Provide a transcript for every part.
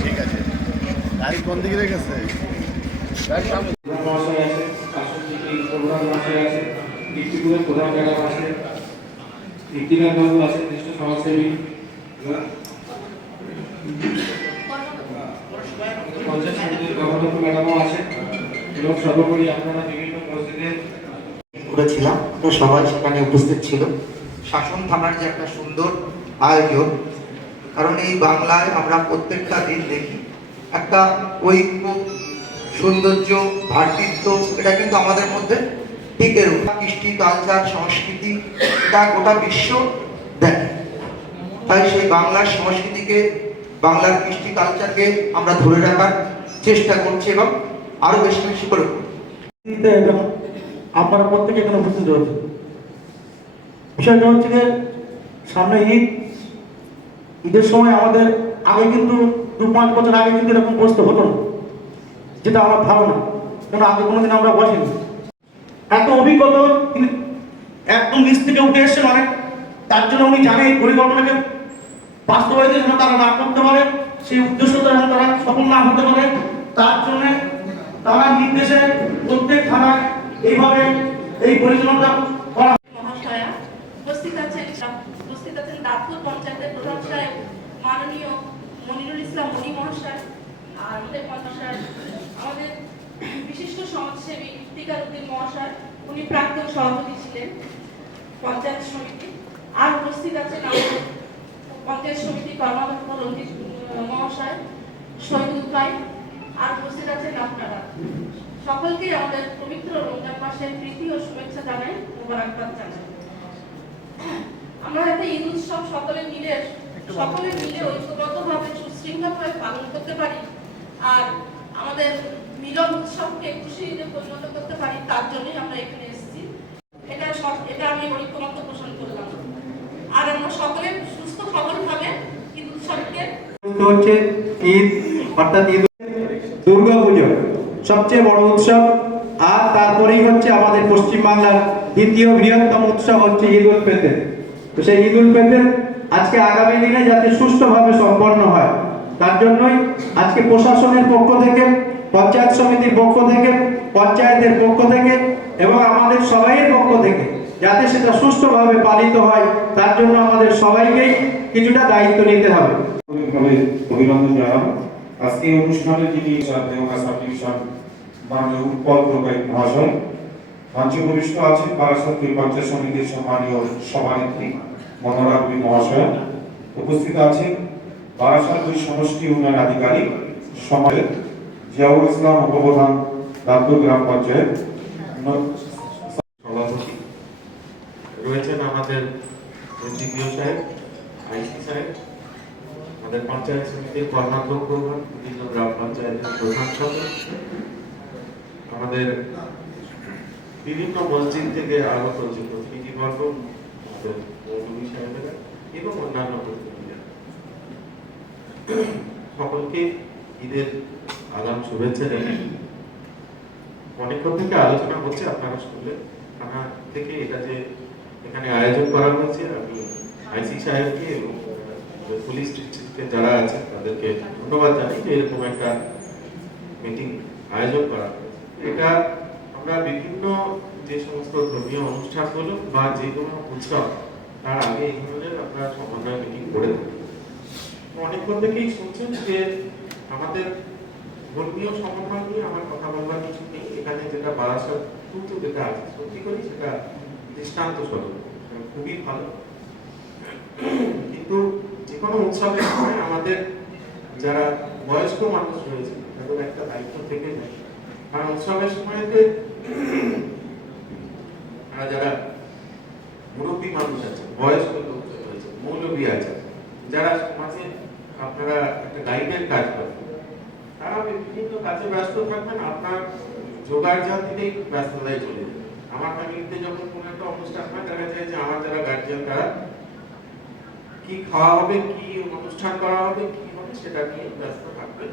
ঠিক আছে গাড়ি কোন দিকে রেখেছে পঞ্চায়েত সমিতির গভর্নর ম্যাডামও আছে এবং সর্বোপরি আপনারা বিভিন্ন মসজিদের করেছিলাম তো সবাই সেখানে উপস্থিত ছিল। শাসন থানার যে একটা সুন্দর আয়োজন, কারণ এই বাংলায় আমরা প্রত্যেকটা দিন দেখি একটা ঐক্য, সৌন্দর্য, ভাতৃত্ব, এটা কিন্তু আমাদের মধ্যে টিকে। কৃষ্টি, কালচার, সংস্কৃতি, এটা গোটা বিশ্ব দেখে। তাই সেই বাংলার সংস্কৃতিকে, বাংলার কৃষ্টি কালচারকে আমরা ধরে রাখার চেষ্টা করছি এবং আরও বেশি বেশি করে। আপনারা প্রত্যেকে এখানে উপস্থিত রয়েছে বিষয়টা হচ্ছে যে, সামনে ঈদ, ঈদের সময় আমাদের আগে কিন্তু দু পাঁচ বছর আগে কিন্তু এরকম বসতে হতো না, যেটা আমার ধারণা কেন আগে কোনোদিন আমরা বসিনি। এত অভিজ্ঞতা তিনি একদম নিচ থেকে উঠে এসছেন অনেক তার জন্য উনি এই পরিকল্পনাকে বাস্তবায়িত যেন তারা না করতে পারে, সেই উদ্দেশ্যটা যেন তারা সফল না হতে পারে, তার জন্য তারা নির্দেশে প্রত্যেক থানায় এইভাবে এই পরিচালনাটা করা মাননীয় মনি মহাশয় আমাদের বিশিষ্ট সমাজসেবী মহাশয়, উনি প্রাক্তন সভাপতি ছিলেন পঞ্চায়েত সমিতি। আর পঞ্চায়েত সমিতি কর্মাধ্যক্ষ রঞ্জিত মহাশয় শহীদুল ভাই আর উপস্থিত আছেন সকলকে আমাদের পবিত্র রমজান মাসের প্রীতি ও শুভেচ্ছা জানাই মোবারকবাদ জানাই। আমরা একটা ঈদ উৎসব সকলে মিলে সকলে মিলে ঐক্যবদ্ধভাবে সুশৃঙ্খলভাবে পালন করতে পারি আর আমাদের মিলন উৎসবকে খুশি ঈদে পরিণত করতে পারি তার জন্যই আমরা এখানে এসেছি। এটা সব- এটা আমি ঐক্যমত্য পোষণ করলাম। আর আমরা সকলে সুস্থ সবলভাবে ঈদ উৎসবকে হচ্ছে ঈদ অর্থাৎ ঈদ দুর্গা সবচেয়ে বড় উৎসব। আর তারপরেই হচ্ছে আমাদের পশ্চিমবাংলার দ্বিতীয় বৃহত্তম উৎসব হচ্ছে ঈদ উল ফিতর। তো সেই ঈদ উল ফিতর আজকে আগামী দিনে যাতে সুষ্ঠুভাবে সম্পন্ন হয়, তার জন্যই আজকে প্রশাসনের পক্ষ থেকে, পঞ্চায়েত সমিতির পক্ষ থেকে, পঞ্চায়েতের পক্ষ থেকে এবং আমাদের সবাইয়ের পক্ষ থেকে যাতে সেটা সুষ্ঠুভাবে পালিত হয়, তার জন্য আমাদের সবাইকেই কিছুটা দায়িত্ব নিতে হবে। অভিনন্দন জানাব। আজকে অনুষ্ঠানে যিনি দেওয়া সাবডিভিশন মাননীয় উৎপল প্রকাশ মহাশয় মঞ্চে উপবিষ্ট আছেন বারাসাত পঞ্চায়েত সমিতির সম্মানীয় সভানেত্রী মনোরাবী মহাশয় উপস্থিত আছেন বারাসাত দুই সমষ্টি উন্নয়ন আধিকারিক সমাজের জিয়াউল ইসলাম উপপ্রধান দামপুর গ্রাম পঞ্চায়েত সভাপতি রয়েছেন আমাদের এসডিপিও সাহেব আইসি সাহেব আমাদের পঞ্চায়েত সমিতির কর্মাধ্যক্ষ প্রধান বিভিন্ন গ্রাম পঞ্চায়েতের প্রধান আমাদের বিভিন্ন মসজিদ থেকে আগত যে প্রতিনিধিবর্গ মৌলভী সাহেবেরা এবং অন্যান্য প্রতিনিধিরা। সকলকে ঈদের আগাম শুভেচ্ছা জানাই। অনেকক্ষণ থেকে আলোচনা হচ্ছে, আপনারা শুনলে থানা থেকে এটা যে এখানে আয়োজন করা হয়েছে, আমি আইসি সাহেবকে এবং পুলিশ ডিস্ট্রিক্টে যারা আছে, তাদেরকে ধন্যবাদ জানাই যে এরকম একটা মিটিং আয়োজন করা এটা আমরা বিভিন্ন যে সমস্ত ধর্মীয় অনুষ্ঠানগুলো বা যে কোনো উৎসব, তার আগে এই ধরনের আমরা সমন্বয় মিটিং করে থাকি। অনেকক্ষণ থেকেই শুনছেন যে আমাদের ধর্মীয় সমন্বয় নিয়ে আমার কথা বলবার কিছু নেই। এখানে যেটা বারাসাত টুটু যেটা আছে, সত্যি করি সেটা দৃষ্টান্ত স্বরূপ খুবই ভালো। কিন্তু কোনো উৎসবের সময় আমাদের যারা বয়স্ক মানুষ রয়েছে, তাদের একটা দায়িত্ব থেকে যায়। কারণ উৎসবের সময়তে যারা মুরব্বী মানুষ আছে, বয়স্ক লোক রয়েছে, মৌলবী আছে, যারা সমাজে আপনারা একটা গাইডের কাজ করেন, তারা বিভিন্ন কাজে ব্যস্ত থাকবেন, আপনার জোগাড় যা দিলেই ব্যস্ততায় চলে যাবে। আমার ফ্যামিলিতে যখন কোনো একটা অনুষ্ঠান হয়, দেখা যায় যে আমার যারা গার্জিয়ান তারা কি খাওয়া হবে, কি অনুষ্ঠান করা হবে, কি হবে, সেটা নিয়ে ব্যস্ত থাকবেন।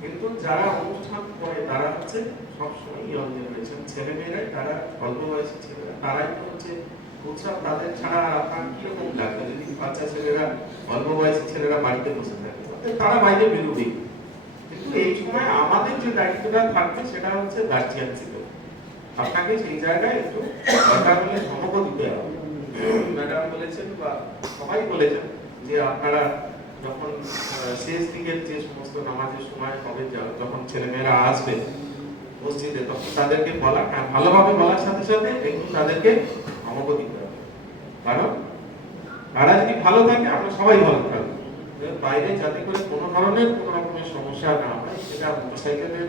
কিন্তু যারা অনুষ্ঠান করে, তারা হচ্ছে সবসময় জেনারেশন ছেলেমেয়েরাই তারা অল্প বয়সী ছেলেরা, তারাই হচ্ছে উৎসব তাদের ছাড়া আপনার কীরকম লাগবে? যদি বাচ্চা ছেলেরা, অল্প বয়সী ছেলেরা বাড়িতে বসে থাকে তারা বাইরে বেরোবেই কিন্তু এই সময় আমাদের যে দায়িত্বটা থাকবে, সেটা হচ্ছে গার্জিয়ানশিপ আপনাকে সেই জায়গায় একটু দরকার হলে দিতে হবে। ম্যাডাম বলেছেন বা সবাই বলেছেন যে আপনারা যখন শেষ দিকের যে সমস্ত নামাজের সময় হবে যখন ছেলেমেয়েরা আসবে মসজিদে তখন তাদেরকে বলা হ্যাঁ, ভালোভাবে বলার সাথে সাথে একটু তাদেরকে ধমক দিতে হবে। কারণ তারা যদি ভালো থাকে আমরা সবাই ভালো থাকব। বাইরে যাতে করে কোনো ধরনের কোনো রকমের সমস্যা না হয় সেটা মোটরসাইকেলের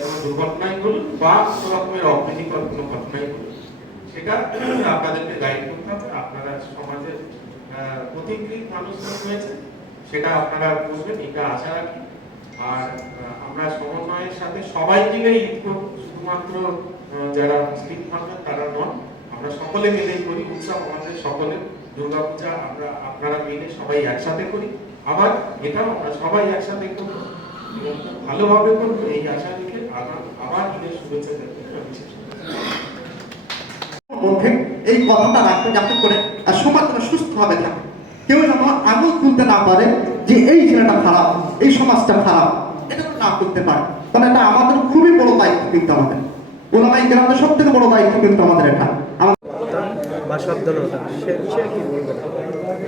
কোনো দুর্ঘটনাই বলুন বা কোনো রকমের অপ্রীতিকর কোনো ঘটনাই বলুন। সেটা আপনাদেরকে গাইড করতে হবে। আপনারা সমাজের আহ, পথিকৃত মানুষজন রয়েছে সেটা আপনারা বুঝবেন এটা আশা রাখি। আর আমরা সমন্বয়ের সাথে সবাই মিলে ঈদ শুধুমাত্র যারা মুসলিম থাকবেন তারা নন আমরা সকলে মিলেই করি উৎসব আমাদের সকলের। দুর্গাপূজা আমরা আপনারা মিলে সবাই একসাথে করি। আবার এটাও আমরা সবাই একসাথে করব ভালোভাবে করব এই আশা রেখে আবার আবার ঈদের শুভেচ্ছা জানাই। মধ্যে এই কথাটা রাখবে যাতে করে আর সমাজ যেন সুস্থভাবে থাকে। কেউ যেন আঙুল তুলতে না পারে যে এই ছেলেটা খারাপ এই সমাজটা খারাপ এটা না করতে পারে। কারণ এটা আমাদের খুবই বড় দায়িত্ব কিন্তু আমাদের। ওলামাই গ্রামের সব থেকে বড় দায়িত্ব কিন্তু আমাদের এটা। আমাদের বা সাবধানতা সে বিষয়ে কি বলবেন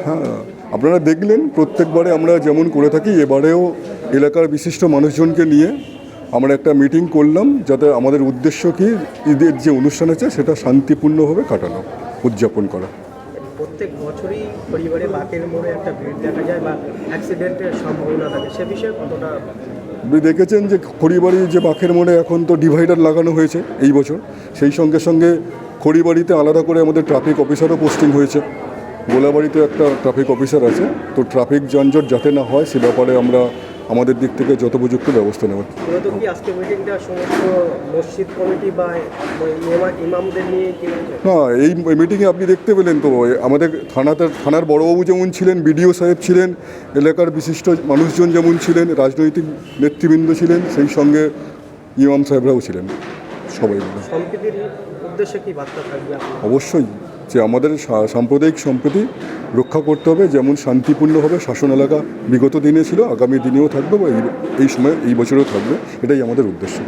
হ্যাঁ আপনারা দেখলেন প্রত্যেকবারে আমরা যেমন করে থাকি এবারেও এলাকার বিশিষ্ট মানুষজনকে নিয়ে আমরা একটা মিটিং করলাম যাতে আমাদের উদ্দেশ্য কি? ঈদের যে অনুষ্ঠান আছে সেটা শান্তিপূর্ণভাবে কাটানো উদযাপন করা। প্রত্যেক বছরই পরিবারে বাকের মোড়ে একটা ভিড় দেখা যায় বা অ্যাক্সিডেন্টের সম্ভাবনা থাকে। সে বিষয়ে কতটা আপনি দেখেছেন যে খড়িবাড়ি যে বাঁকের মোড়ে এখন তো ডিভাইডার লাগানো হয়েছে এই বছর। সেই সঙ্গে সঙ্গে খড়িবাড়িতে আলাদা করে আমাদের ট্রাফিক অফিসারও পোস্টিং হয়েছে। গোলাবাড়িতে একটা ট্রাফিক অফিসার আছে। তো ট্রাফিক যানজট যাতে না হয় সে ব্যাপারে আমরা আমাদের দিক থেকে যত যথোপযুক্ত ব্যবস্থা নেওয়া? না এই মিটিংয়ে আপনি দেখতে পেলেন তো আমাদের থানাতে থানার বড়বাবু যেমন ছিলেন বিডিও সাহেব ছিলেন এলাকার বিশিষ্ট মানুষজন যেমন ছিলেন রাজনৈতিক নেতৃবৃন্দ ছিলেন সেই সঙ্গে ইমাম সাহেবরাও ছিলেন সবাই অবশ্যই। যে আমাদের সাম্প্রদায়িক সম্প্রীতি রক্ষা করতে হবে, যেমন শান্তিপূর্ণভাবে শাসন এলাকা বিগত দিনে ছিল, আগামী দিনেও থাকবে বা এই সময়, এই বছরেও থাকবে, এটাই আমাদের উদ্দেশ্য।